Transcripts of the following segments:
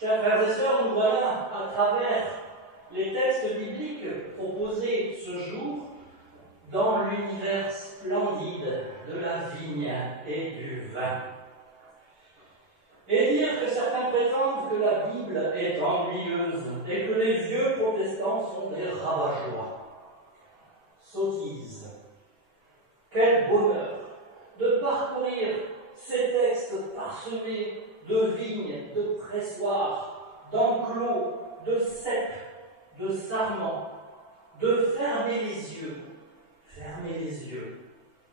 Chers frères et sœurs, nous voilà à travers les textes bibliques proposés ce jour dans l'univers splendide de la vigne et du vin. Et dire que certains prétendent que la Bible est ennuyeuse et que les vieux protestants sont des rabat-joie. Sottise. Quel bonheur de parcourir ces textes parsemés de vignes, de pressoirs, d'enclos, de cèpes, de sarments, de fermer les yeux. Fermez les yeux.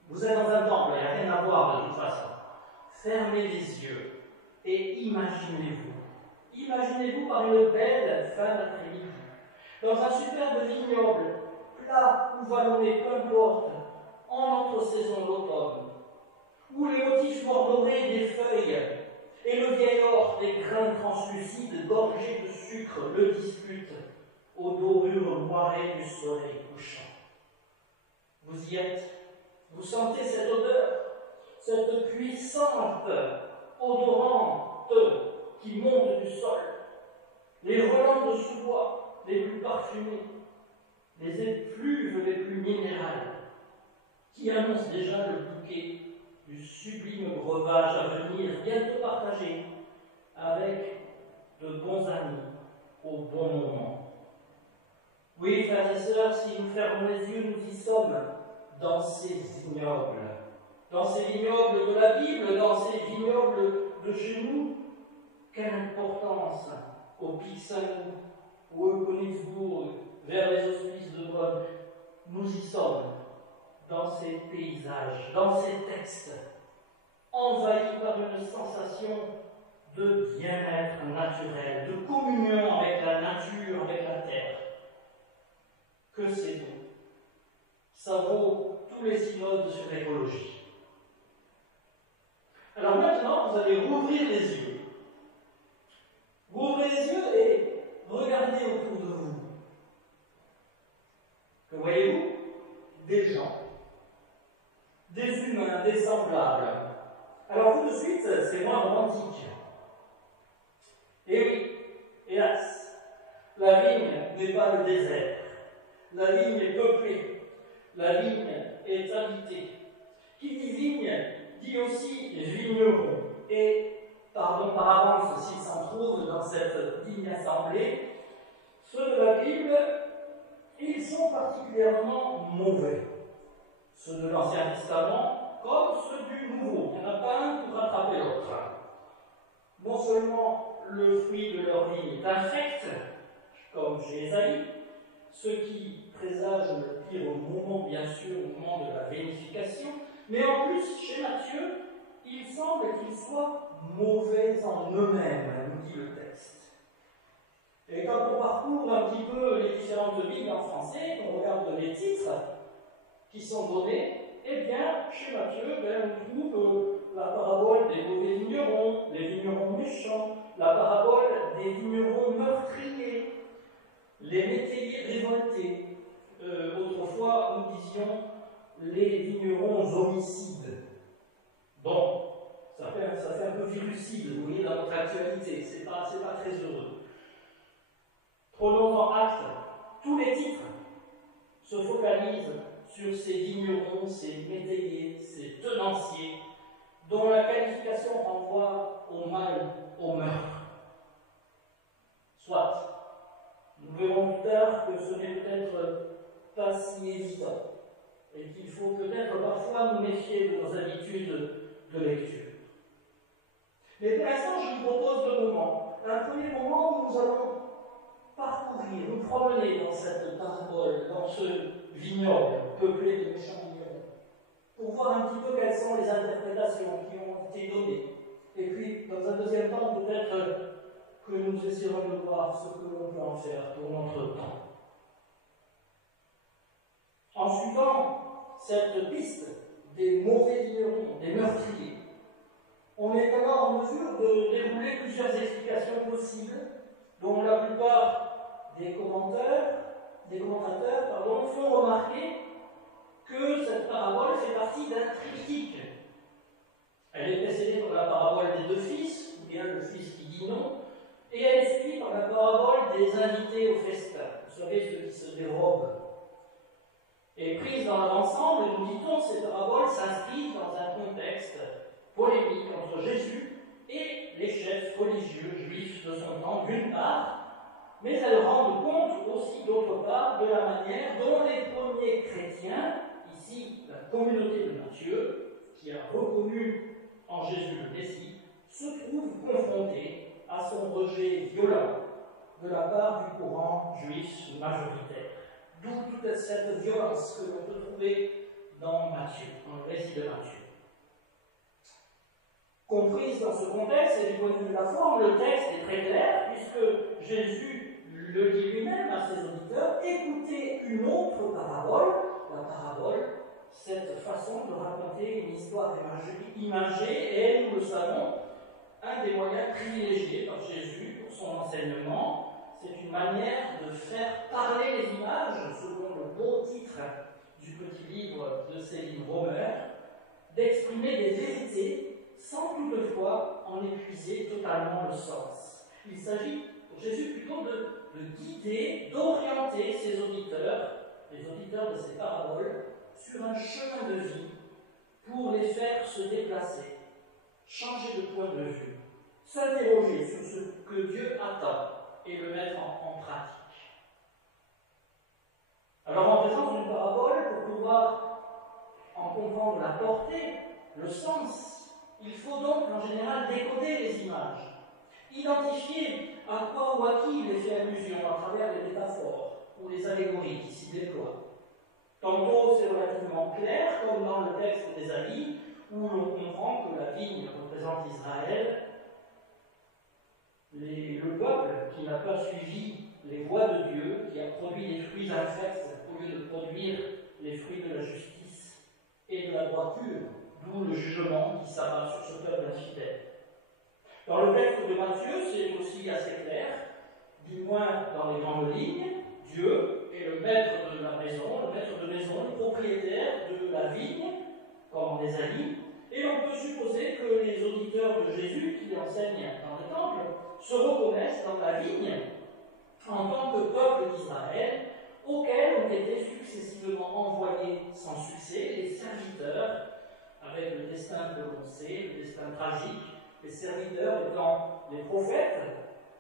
Vous êtes dans un temple, il n'y a rien à voir de toute façon. Fermez les yeux et imaginez-vous. Imaginez-vous par une belle fin d'après-midi, dans un superbe vignoble, plat ou vallonné, peu importe, en entre-saison d'automne, où les motifs mordorés des feuilles et le vieil or des grains translucides gorgés de sucre le disputent aux dorures moirées du soleil couchant. Vous y êtes, vous sentez cette odeur, cette puissante odorante qui monte du sol, les relents de sous-bois les plus parfumés, les effluves les plus minérales, qui annoncent déjà le bouquet du sublime breuvage à venir, bientôt partagé avec de bons amis au bon moment. Oui, frères et sœurs, si nous fermons les yeux, nous y sommes dans ces vignobles. Dans ces vignobles de la Bible, dans ces vignobles de chez nous. Quelle importance au Pic Saint-Loup ou au Königsbourg, vers les hospices de Bonn. Nous y sommes, dans ces paysages, dans ces textes, envahis par une sensation de bien-être naturel, de communion avec la nature, avec la terre. Que c'est beau! Ça vaut tous les synodes sur l'écologie. Alors maintenant, vous allez rouvrir les yeux. Vous ouvrez les yeux et regardez autour de vous. Que voyez-vous? Des gens, des humains, des semblables. Alors tout de suite, c'est moins romantique. Et oui, hélas, la vigne n'est pas le désert. La vigne est peuplée. La vigne est habitée. Qui dit vigne, dit aussi vigneron. Et, pardon par avance s'ils s'en trouvent dans cette digne assemblée, ceux de la Bible, ils sont particulièrement mauvais. Ceux de l'Ancien Testament, comme ceux du Nouveau. Il n'y en a pas un pour rattraper l'autre. Non seulement le fruit de leur vie est infect, comme chez Ésaïe, ce qui présage le pire moment, bien sûr, au moment de la vénification, mais en plus, chez Matthieu, il semble qu'ils soient mauvais en eux-mêmes, nous dit le texte. Et quand on parcourt un petit peu les différentes Bibles en français, qu'on regarde les titres qui sont donnés, eh bien, chez Matthieu, on trouve la parabole des mauvais vignerons, les vignerons méchants, la parabole des vignerons meurtriers, les métayers révoltés. Autrefois, nous disions les vignerons homicides. Bon, ça fait un peu virucide, vous voyez, dans notre actualité, c'est pas très heureux. Prenons en acte, tous les titres se focalisent sur ces vignerons, ces métayers, ces tenanciers, dont la qualification renvoie au mal, au meurtre. Soit. Nous verrons plus tard que ce n'est peut-être pas si évident et qu'il faut peut-être parfois nous méfier de nos habitudes de lecture. Mais pour l'instant, je vous propose deux moments. Un premier moment où nous allons parcourir, nous promener dans cette parabole, dans ce vignoble peuplé de méchants vignerons, pour voir un petit peu quelles sont les interprétations qui ont été données. Et puis, dans un deuxième temps, peut-être que nous essaierons de voir ce que l'on peut en faire pour notre temps. En suivant cette piste des mauvais vignerons, des meurtriers, on est alors en mesure de dérouler plusieurs explications possibles, dont la plupart des commentateurs font remarquer que cette parabole fait partie d'un triptyque. Elle est précédée par la parabole des deux fils, ou bien le fils qui dit non, et elle est dans la parabole des invités au festin, vous savez, ceux qui se dérobent. Et prise dans l'ensemble, nous dit-on, cette parabole s'inscrit dans un contexte polémique entre Jésus et les chefs religieux juifs de son temps, d'une part, mais elle rend compte aussi, d'autre part, de la manière dont les premiers chrétiens, ici la communauté de Matthieu, qui a reconnu en Jésus le Messie, se trouvent confrontés à son rejet violent de la part du courant juif majoritaire. D'où toute cette violence que l'on peut trouver dans Matthieu, dans le récit de Matthieu. Comprise dans ce contexte et du point de vue de la forme, le texte est très clair, puisque Jésus le dit lui-même à ses auditeurs: écoutez une autre parabole. La parabole, cette façon de raconter une histoire imagée, est, nous le savons, un des moyens privilégiés par Jésus pour son enseignement. C'est une manière de faire parler les images, selon le beau titre du petit livre de Céline Romer, d'exprimer des vérités sans toutefois en épuiser totalement le sens. Il s'agit pour Jésus plutôt de guider, d'orienter ses auditeurs, les auditeurs de ces paraboles, sur un chemin de vie pour les faire se déplacer, changer de point de vue, s'interroger sur ce que Dieu attend et le mettre en pratique. Alors, en présence d'une parabole, pour pouvoir en comprendre la portée, le sens, il faut donc en général décoder les images, identifier à quoi ou à qui il est fait allusion à travers les métaphores ou les allégories qui s'y déploient. Tantôt c'est relativement clair, comme dans le texte d'Ésaïe, où l'on comprend que la vigne représente Israël, le peuple qui n'a pas suivi les voies de Dieu, qui a produit des fruits infects au lieu de produire les fruits de la justice et de la droiture, d'où le jugement qui s'abat sur ce peuple infidèle. Dans le texte de Matthieu, c'est aussi assez clair, du moins dans les grandes lignes. Dieu est le maître de la maison, le propriétaire de la vigne, comme en Ésaïe, et on peut supposer que les auditeurs de Jésus qui enseignent dans le temple se reconnaissent dans la vigne en tant que peuple d'Israël, auquel ont été successivement envoyés sans succès les serviteurs, avec le destin que l'on sait, le destin tragique, les serviteurs étant les prophètes,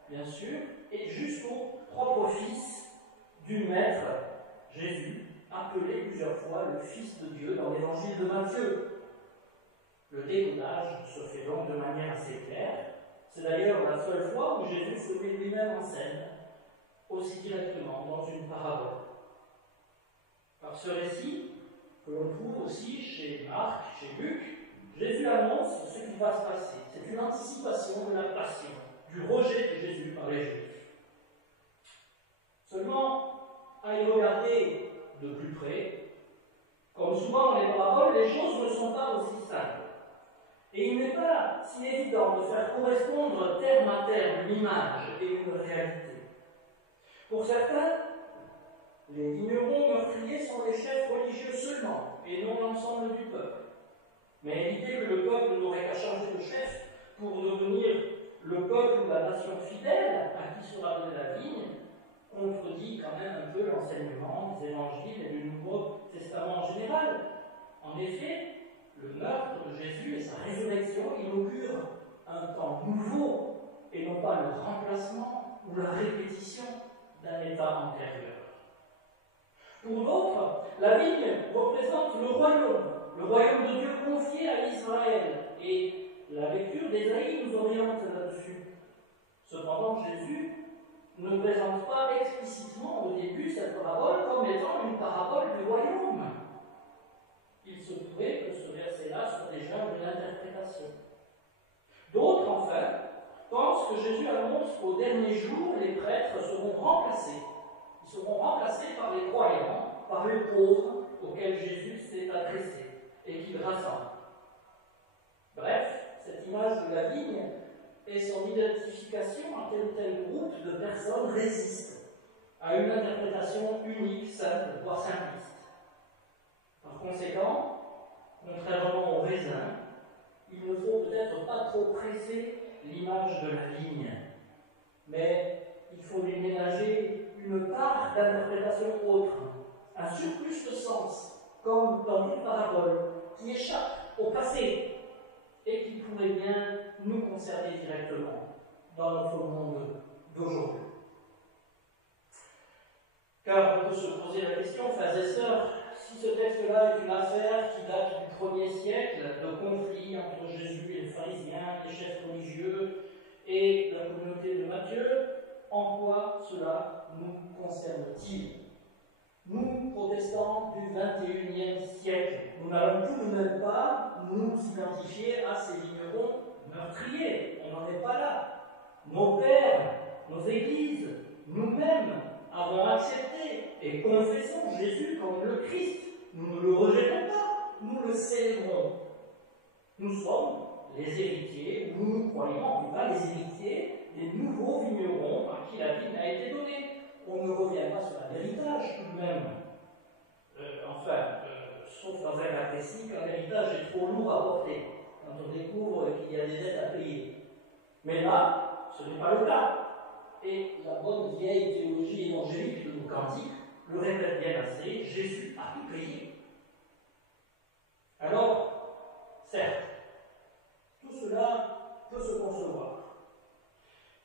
bien sûr, et jusqu'au propre fils du Maître, Jésus, appelé plusieurs fois le Fils de Dieu dans l'évangile de Matthieu. Le décodage se fait donc de manière assez claire. C'est d'ailleurs la seule fois où Jésus se met lui-même en scène, aussi directement dans une parabole. Par ce récit, que l'on trouve aussi chez Marc, chez Luc, Jésus annonce ce qui va se passer. C'est une anticipation de la passion, du rejet de Jésus par les Juifs. Seulement, à y regarder de plus près, comme souvent dans les paraboles, les choses ne sont pas aussi simples. Et il n'est pas si évident de faire correspondre terme à terme une image et une réalité. Pour certains, les vignerons meurtriers sont les chefs religieux seulement, et non l'ensemble du peuple. Mais l'idée que le peuple n'aurait qu'à changer de chef pour devenir le peuple ou la nation fidèle à qui sera donnée la vigne contredit quand même un peu l'enseignement des évangiles et du Nouveau Testament en général. En effet, le meurtre de Jésus et sa résurrection inaugurent un temps nouveau et non pas le remplacement ou la répétition d'un état antérieur. Pour d'autres, la vigne représente le royaume de Dieu confié à Israël, et la lecture d'Ésaïe nous oriente là-dessus. Cependant, Jésus ne présente pas explicitement au début cette parabole comme étant une parabole du royaume. Il se pourrait que ce verset-là soit déjà une interprétation. D'autres, enfin, pensent que Jésus annonce qu'au dernier jour, les prêtres seront remplacés. Ils seront remplacés par les croyants, par les pauvres auxquels Jésus s'est adressé et qu'il rassemble. Bref, cette image de la vigne et son identification à tel ou tel groupe de personnes résiste à une interprétation unique, simple, voire simpliste. Par conséquent, contrairement au raisin, il ne faut peut-être pas trop presser l'image de la vigne, mais d'interprétation autre, un surplus de sens, comme dans une parabole, qui échappe au passé et qui pourrait bien nous concerner directement dans notre monde d'aujourd'hui. Car on peut se poser la question, frères et sœurs, si ce texte-là est une affaire qui date du 1er siècle, de conflit entre Jésus et les pharisiens, les chefs religieux et la communauté de Matthieu, en quoi cela nous concerne-t-il? Nous, protestants du 21e siècle, nous n'allons tout de même pas nous identifier à ces vignerons meurtriers. On n'en est pas là. Nos pères, nos églises, nous-mêmes avons accepté et confessons Jésus comme le Christ. Nous ne le rejetons pas, nous le célébrons. Nous sommes les héritiers, ou nous croyons en tout cas les héritiers des nouveaux vignerons à qui la vigne a été donnée. On ne revient pas sur l'héritage tout de même. Sauf dans un cas précis, quand l'héritage est trop lourd à porter, quand on découvre qu'il y a des dettes à payer. Mais là, ce n'est pas le cas. Et la bonne vieille théologie évangélique de nos cantiques le répète bien assez, Jésus a tout payé. Alors, certes, tout cela peut se concevoir.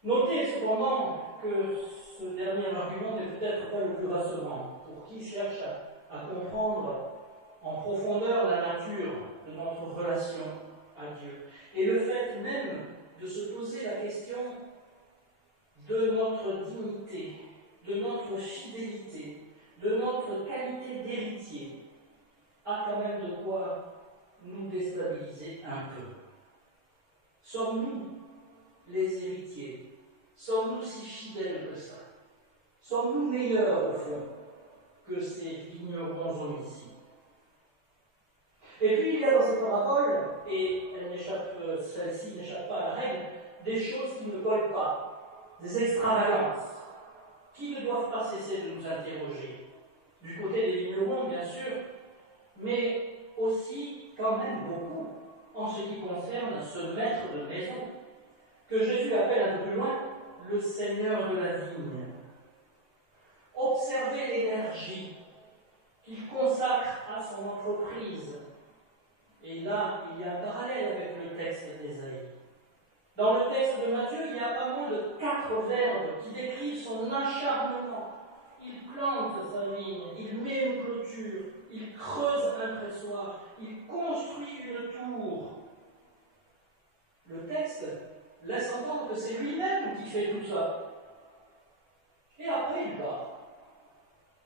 Notez cependant que ce dernier argument n'est peut-être pas le plus rassurant pour qui cherche à comprendre en profondeur la nature de notre relation à Dieu. Et le fait même de se poser la question de notre dignité, de notre fidélité, de notre qualité d'héritier, a quand même de quoi nous déstabiliser un peu. Sommes-nous les héritiers? Sommes-nous si fidèles que ça? Sommes-nous meilleurs, au fond, que ces vignerons homicides? Et puis, il y a dans cette parabole, et celle-ci n'échappe pas à la règle, des choses qui ne collent pas, des extravagances, qui ne doivent pas cesser de nous interroger. Du côté des vignerons, bien sûr, mais aussi, quand même, beaucoup, en ce qui concerne ce maître de maison, que Jésus appelle un peu plus loin le Seigneur de la vigne. Observez l'énergie qu'il consacre à son entreprise. Et là, il y a un parallèle avec le texte d'Ésaïe. Dans le texte de Matthieu, il y a pas moins de 4 verbes qui décrivent son acharnement. Il plante sa vigne, il met une clôture, il creuse un pressoir, il construit une tour. Le texte laisse entendre que c'est lui-même qui fait tout ça. Et après, il part.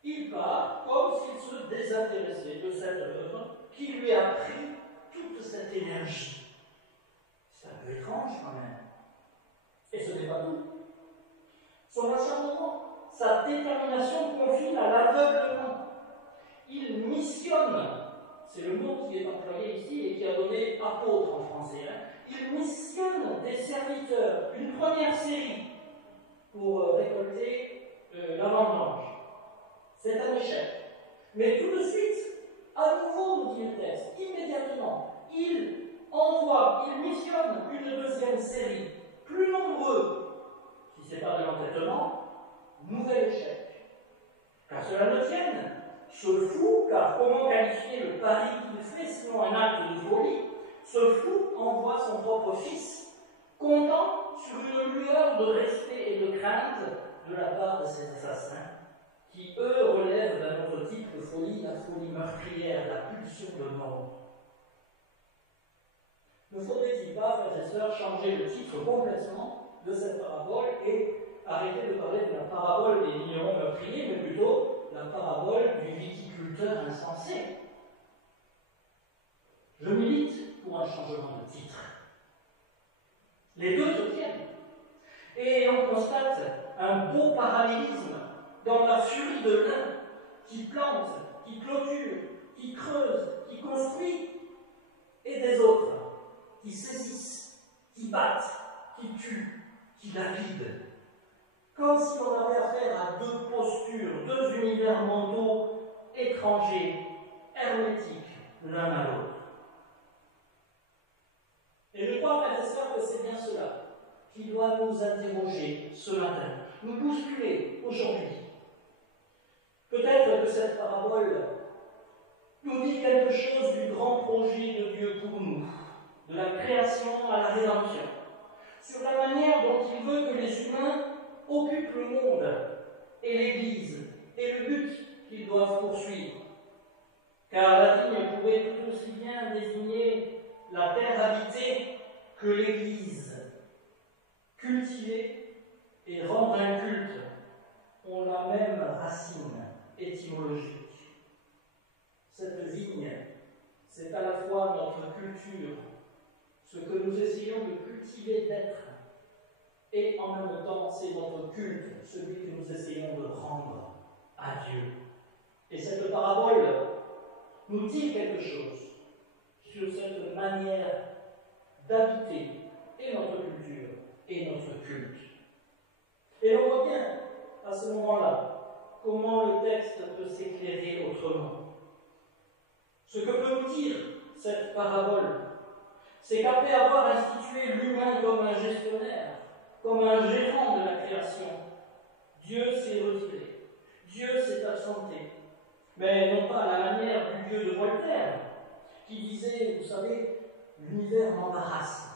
Il part comme s'il se désintéressait de cette œuvre qui lui a pris toute cette énergie. C'est un peu étrange quand même. Et ce n'est pas tout. Son acharnement, sa détermination confine à l'aveuglement. Il missionne, c'est le mot qui est employé ici et qui a donné apôtre en français. Il missionne des serviteurs, une première série, pour récolter la vendange. C'est un échec. Mais tout de suite, à nouveau, nous dit le texte, immédiatement, il envoie, il missionne une deuxième série, plus nombreux. Si ce n'est pas de l'entêtement, nouvel échec. Car cela ne tienne, ce fou, car comment qualifier le pari qu'il fait sinon un acte de folie, ce fou envoie son propre fils, comptant sur une lueur de respect et de crainte de la part de ses assassins, qui, eux, relèvent d'un autre type de folie, la folie meurtrière, la pulsion de mort. Ne faudrait-il pas, frères et sœurs, changer le titre complètement de cette parabole et arrêter de parler de la parabole des vignerons meurtriers, mais plutôt la parabole du viticulteur insensé? Je milite pour un changement de titre. Les deux se tiennent. Et on constate un beau parallélisme dans la furie de l'un qui plante, qui clôture, qui creuse, qui construit, et des autres qui saisissent, qui battent, qui tuent, qui lapident. Comme si on avait affaire à deux postures, deux univers mentaux étrangers, hermétiques l'un à l'autre. Et je crois, frères et sœurs, que c'est bien cela qui doit nous interroger ce matin, nous bousculer aujourd'hui. que cette parabole nous dit quelque chose du grand projet de Dieu pour nous, de la création à la rédemption, sur la manière dont il veut que les humains occupent le monde et l'Église et le but qu'ils doivent poursuivre. Car la vigne pourrait tout aussi bien désigner la terre habitée que l'Église. Cultiver et rendre un culte ont la même racine étymologique. Cette vigne, c'est à la fois notre culture, ce que nous essayons de cultiver d'être, et en même temps, c'est notre culte, celui que nous essayons de rendre à Dieu. Et cette parabole nous dit quelque chose sur cette manière d'habiter et notre culture et notre culte. Et l'on voit bien, à ce moment-là, comment le texte peut s'éclairer autrement. Ce que peut nous dire cette parabole, c'est qu'après avoir institué l'humain comme un gestionnaire, comme un gérant de la création, Dieu s'est retiré, Dieu s'est absenté, mais non pas à la manière du Dieu de Voltaire, qui disait, vous savez, l'univers m'embarrasse,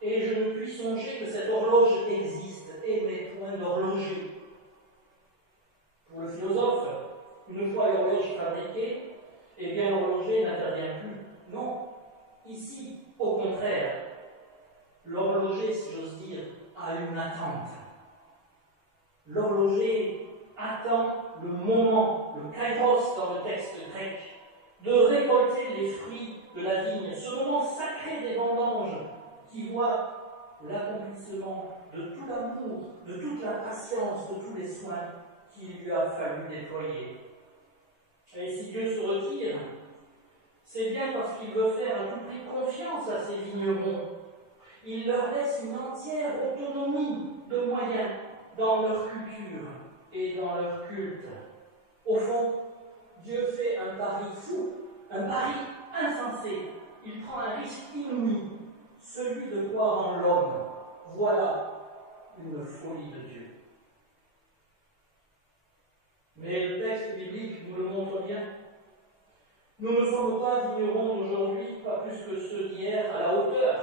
et je ne puis songer que cette horloge existe et n'est point d'horloger. Pour le philosophe, une fois l'horloge fabriquée, eh bien l'horloger n'intervient plus. Non, ici, au contraire, l'horloger, si j'ose dire, a une attente. L'horloger attend le moment, le kairos dans le texte grec, de récolter les fruits de la vigne, ce moment sacré des vendanges qui voit l'accomplissement de tout l'amour, de toute la patience, de tous les soins qu'il lui a fallu déployer. Et si Dieu se retire, c'est bien parce qu'il veut faire à tout prix confiance à ses vignerons. Il leur laisse une entière autonomie de moyens dans leur culture et dans leur culte. Au fond, Dieu fait un pari fou, un pari insensé. Il prend un risque inouï, celui de croire en l'homme. Voilà une folie de Dieu. Mais le texte biblique nous le montre bien. Nous ne sommes pas vignerons d'aujourd'hui, pas plus que ceux d'hier, à la hauteur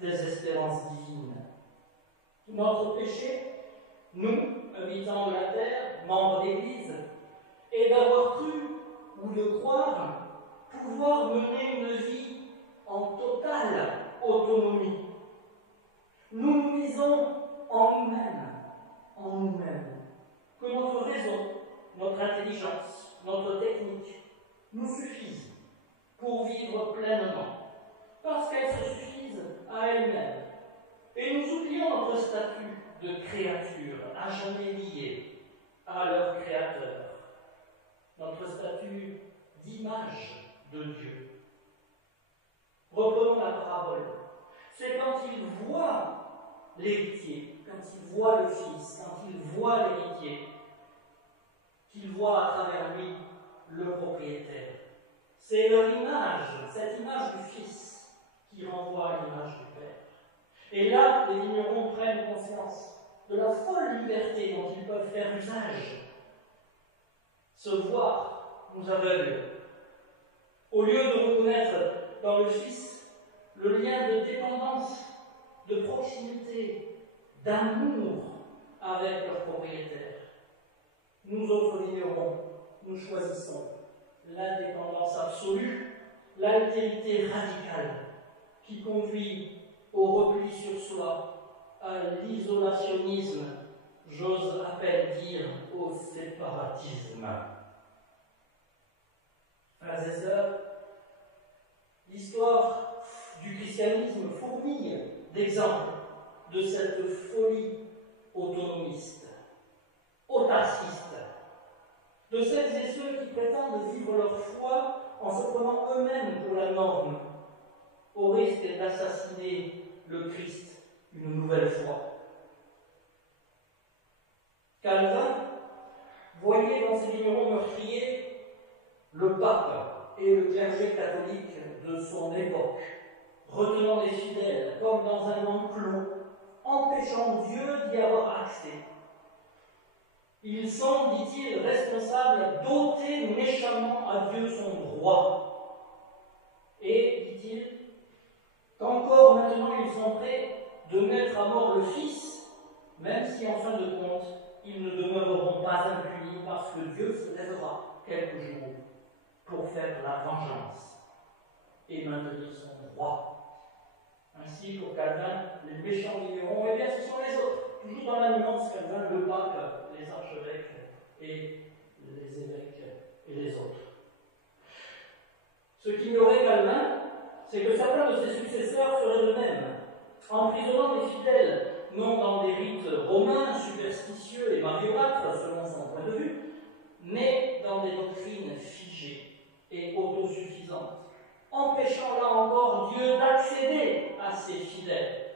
des espérances divines. Notre péché, nous, habitants de la terre, membres d'Église, est d'avoir cru ou de croire pouvoir mener une vie en totale autonomie. Nous nous misons en nous-mêmes, que notre raison, notre intelligence, notre technique nous suffisent pour vivre pleinement, parce qu'elles se suffisent à elles-mêmes. Et nous oublions notre statut de créature, à jamais lié à leur Créateur, notre statut d'image de Dieu. Reprenons la parabole. C'est quand il voit l'héritier, quand il voit le fils, quand il voit l'héritier, qu'il voit à travers lui le propriétaire. C'est leur image, cette image du fils, qui renvoie à l'image du père. Et là, les vignerons prennent conscience de la folle liberté dont ils peuvent faire usage. Se voir nous aveugle. Au lieu de reconnaître dans le Fils le lien de dépendance, de proximité, d'amour avec leur propriétaire, nous autres vignerons, nous choisissons l'indépendance absolue, l'altérité radicale qui conduit au repli sur soi, à l'isolationnisme, j'ose à peine dire au séparatisme. Frères et sœurs, l'histoire du christianisme fourmille d'exemples de cette folie autonomiste, autarciste, de celles et ceux qui prétendent vivre leur foi en se prenant eux-mêmes pour la norme, au risque d'assassiner le Christ une nouvelle fois. Calvin voyait dans ces vignerons meurtriers le pape et le clergé catholique de son époque, retenant les fidèles comme dans un enclos, empêchant Dieu d'y avoir accès. Ils sont, dit-il, responsables d'ôter méchamment à Dieu son droit. Et, dit-il, qu'encore maintenant ils sont prêts de mettre à mort le Fils, même si en fin de compte, ils ne demeureront pas impunis parce que Dieu se lèvera quelques jours pour faire la vengeance et maintenir son droit. Ainsi, pour Calvin, les méchants vignerons, eh bien, ce sont les autres. Toujours dans la nuance, Calvin, le pape, les archevêques et les évêques et les autres. Ce qu'ignorait Calvin, c'est que certains de ses successeurs feraient de même, emprisonnant les fidèles, non dans des rites romains, superstitieux et mariolâtres, selon son point de vue, mais dans des doctrines figées et autosuffisantes, empêchant là encore Dieu d'accéder à ses fidèles.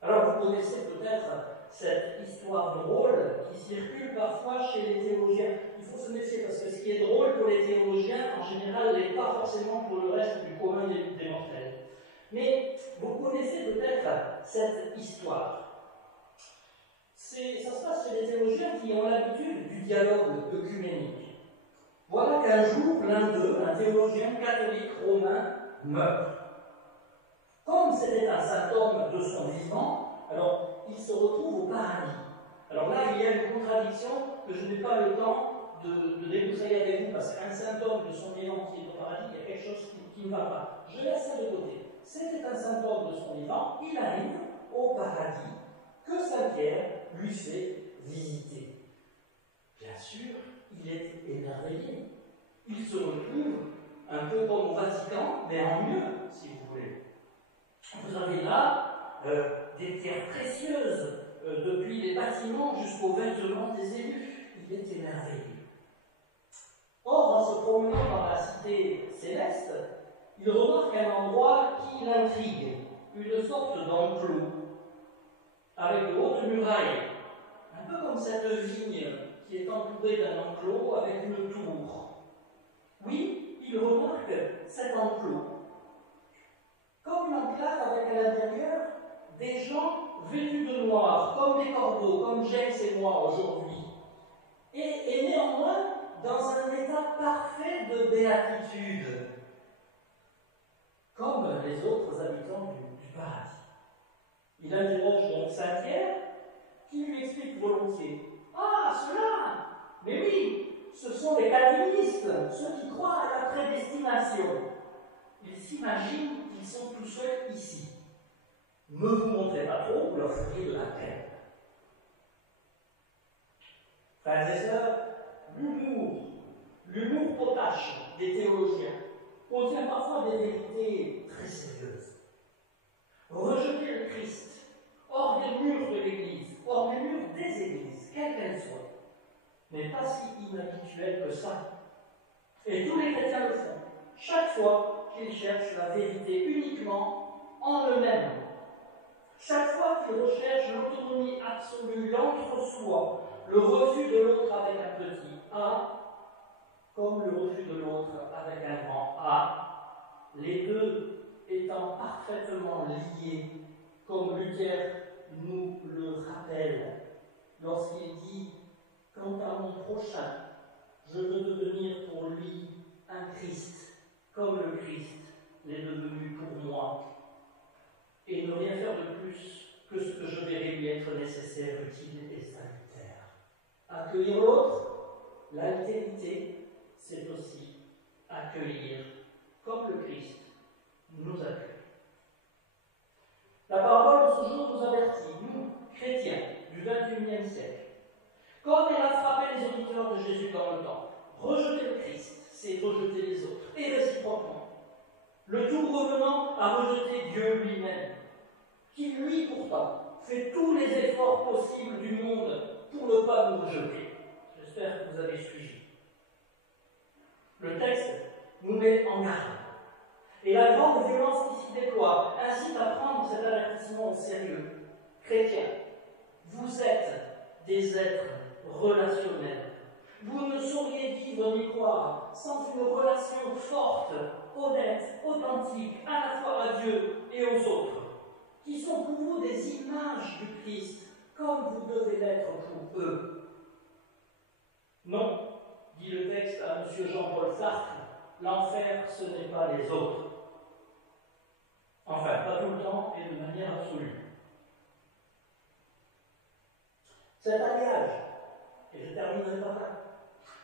Alors vous connaissez peut-être cette histoire drôle qui circule parfois chez les théologiens. Il faut se méfier parce que ce qui est drôle pour les théologiens, en général, n'est pas forcément pour le reste du commun des mortels. Mais vous connaissez peut-être cette histoire. Ça se passe chez les théologiens qui ont l'habitude du dialogue œcuménique. Voilà qu'un jour, l'un d'eux, un théologien catholique romain, meurt. Comme c'était un symptôme de son vivant, alors il se retrouve au paradis. Alors là, il y a une contradiction que je n'ai pas le temps de débroussailler avec vous, parce qu'un symptôme de son vivant qui est au paradis, il y a quelque chose qui ne va pas. Je laisse ça de côté. C'était un symptôme de son vivant, il arrive au paradis que Saint-Pierre lui fait visiter. Bien sûr, il est émerveillé. Il se retrouve un peu comme au Vatican, mais en mieux, si vous voulez. Vous avez là des terres précieuses, depuis les bâtiments jusqu'aux vêtements des élus. Il est émerveillé. Or, en se promenant dans la cité céleste, il remarque un endroit qui l'intrigue, une sorte d'enclos, avec de hautes murailles, un peu comme cette vigne qui est entourée d'un enclos avec une tour. Oui, il remarque cet enclos, comme l'enclave avec à l'intérieur des gens vêtus de noir, comme des corbeaux, comme James et moi aujourd'hui, et néanmoins dans un état parfait de béatitude, comme les autres habitants du paradis. Il interroge donc Saint-Pierre, qui lui explique volontiers: « Ah, ceux-là! Mais oui, ce sont les calvinistes, ceux qui croient à la prédestination. Ils s'imaginent qu'ils sont tout seuls ici. Ne vous montrez pas trop, vous leur feriez de la peine. » Frères et sœurs, l'humour potache des théologiens contient parfois des vérités très sérieuses. Rejeter le Christ hors des murs de l'Église, hors des murs des Églises, quelles qu'elles soient, n'est pas si inhabituel que ça. Et tous les chrétiens le font, chaque fois qu'ils cherchent la vérité uniquement en eux-mêmes. Chaque fois qu'ils recherchent l'autonomie absolue, l'entre-soi, le refus de l'autre avec un petit A, comme le refus de l'autre avec un grand A, les deux étant parfaitement liés, comme Luther nous le rappelle lorsqu'il dit: « Quant à mon prochain, je veux devenir pour lui un Christ, comme le Christ l'est devenu pour moi, et ne rien faire de plus que ce que je verrai lui être nécessaire, utile et salutaire. » Accueillir l'autre, l'altérité, c'est aussi accueillir comme le Christ nous accueille. La parole de ce jour nous avertit, nous, chrétiens du XXIe siècle, comme elle a frappé les auditeurs de Jésus dans le temps. Rejeter le Christ, c'est rejeter les autres, et réciproquement. Le tout revenant à rejeter Dieu lui-même, qui lui pourtant fait tous les efforts possibles du monde pour ne pas nous rejeter. J'espère que vous avez suivi. Le texte nous met en garde. Et la grande violence qui s'y déploie incite à prendre cet avertissement au sérieux. Chrétiens, vous êtes des êtres relationnels. Vous ne sauriez vivre ni croire sans une relation forte, honnête, authentique, à la fois à Dieu et aux autres, qui sont pour vous des images du Christ, comme comme vous devez l'être pour eux. Non, dit le texte à M. Jean-Paul Sartre, l'enfer, ce n'est pas les autres. Enfin, pas tout le temps et de manière absolue. Cet alliage, et je terminerai par là,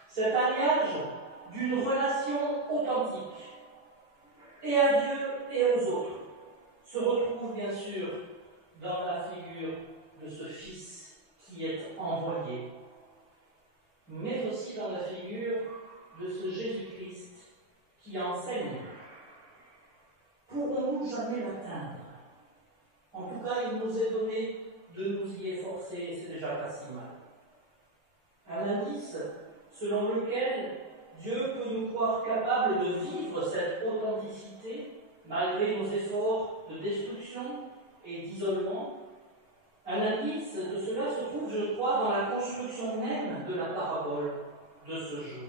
cet alliage d'une relation authentique, et à Dieu et aux autres, se retrouve bien sûr dans la figure de ce Fils qui est envoyé, mais aussi dans la figure de ce Jésus-Christ qui enseigne. Pourrons-nous jamais l'atteindre? En tout cas, il nous est donné de nous y efforcer, et c'est déjà pas si mal. Un indice selon lequel Dieu peut nous croire capables de vivre cette authenticité malgré nos efforts de destruction et d'isolement. Un indice de cela se trouve, je crois, dans la construction même de la parabole de ce jour.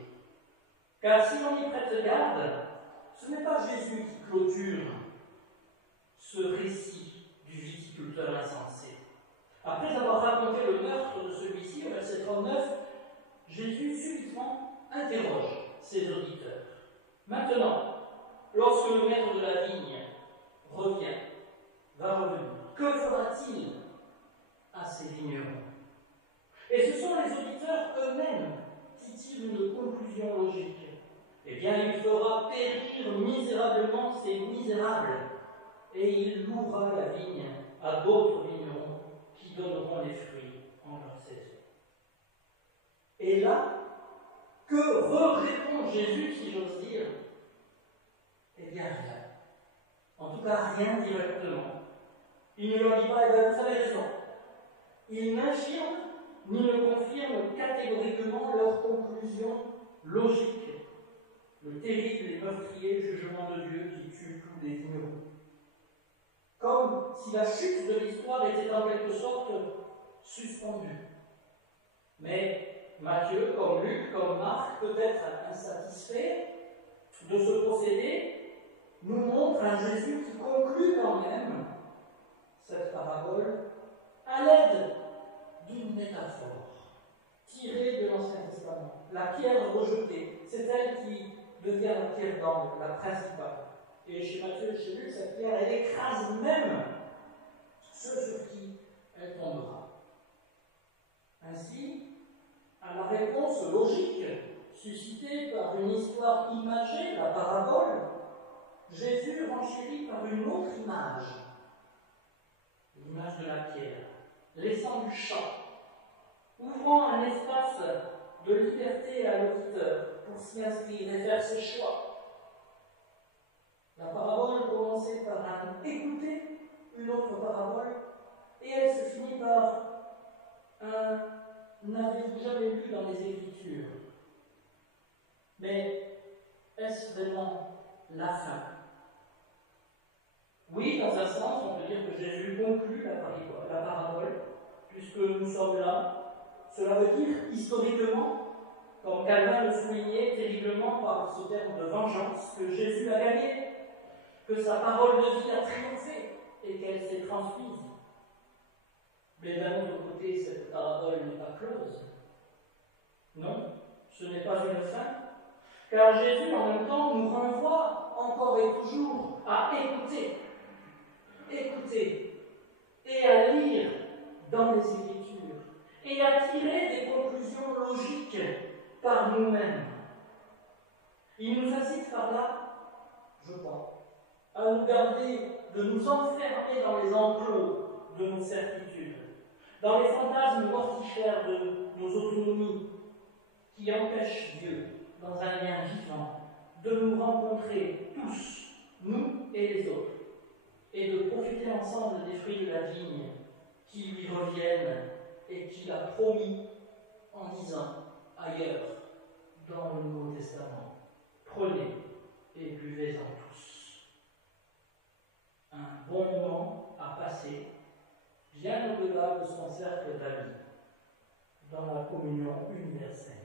Car si l'on y prête garde, ce n'est pas Jésus qui clôture ce récit du viticulteur insensé. Après avoir raconté le meurtre de celui-ci, au verset 39, Jésus subitement interroge ses auditeurs. Maintenant, lorsque le maître de la vigne va revenir, que fera-t-il à ces vignerons? Et ce sont les auditeurs eux-mêmes qui tirent une conclusion logique. Eh bien, il fera périr misérablement ces misérables, et il louera la vigne à d'autres vignerons qui donneront les fruits en leur saison. Et là, que répond Jésus, si j'ose dire? Eh bien, rien. En tout cas, rien directement. Il ne leur dit pas, eh bien, vous avez raison. Il n'infirme ni ne confirme catégoriquement leur conclusion logique. Le terrible et meurtrier jugement de Dieu qui tue tous les vignerons. Comme si la chute de l'histoire était en quelque sorte suspendue. Mais Matthieu, comme Luc, comme Marc, peut-être insatisfait de ce procédé, nous montre un Jésus qui conclut quand même cette parabole à l'aide d'une métaphore tirée de l'Ancien Testament. La pierre rejetée, c'est elle qui devient la pierre d'angle, la principale. Et chez Matthieu et chez Luc, cette pierre, elle écrase même ceux sur qui elle tombera. Ainsi, à la réponse logique suscitée par une histoire imagée, la parabole, Jésus renchérit par une autre image, l'image de la pierre, laissant du champ, ouvrant un espace de liberté à l'auditeur pour s'y inscrire et faire ses choix. La parabole commençait par un écouter, une autre parabole, et elle se finit par un n'avez-vous jamais lu dans les Écritures? Mais est-ce vraiment la fin? Oui, dans un sens, on peut dire que Jésus conclut la parabole, puisque nous sommes là. Cela veut dire, historiquement, comme Calvin le soulignait terriblement par ce terme de vengeance, que Jésus a gagné, que sa parole de vie a triomphé et qu'elle s'est transmise. Mais d'un autre côté, cette parabole n'est pas close. Non, ce n'est pas une fin, car Jésus, en même temps, nous renvoie encore et toujours à écouter, et à lire dans les Écritures, et à tirer des conclusions logiques par nous-mêmes. Il nous incite par là, je crois, à nous garder de nous enfermer dans les enclos de nos certitudes, dans les fantasmes mortifères de nos autonomies qui empêchent Dieu, dans un lien vivant, de nous rencontrer tous, nous et les autres, et de profiter ensemble des fruits de la vigne qui lui reviennent et qu'il a promis en disant ailleurs dans le Nouveau Testament, prenez et buvez-en tous. Un bon moment à passer, bien au-delà de son cercle d'amis, dans la communion universelle.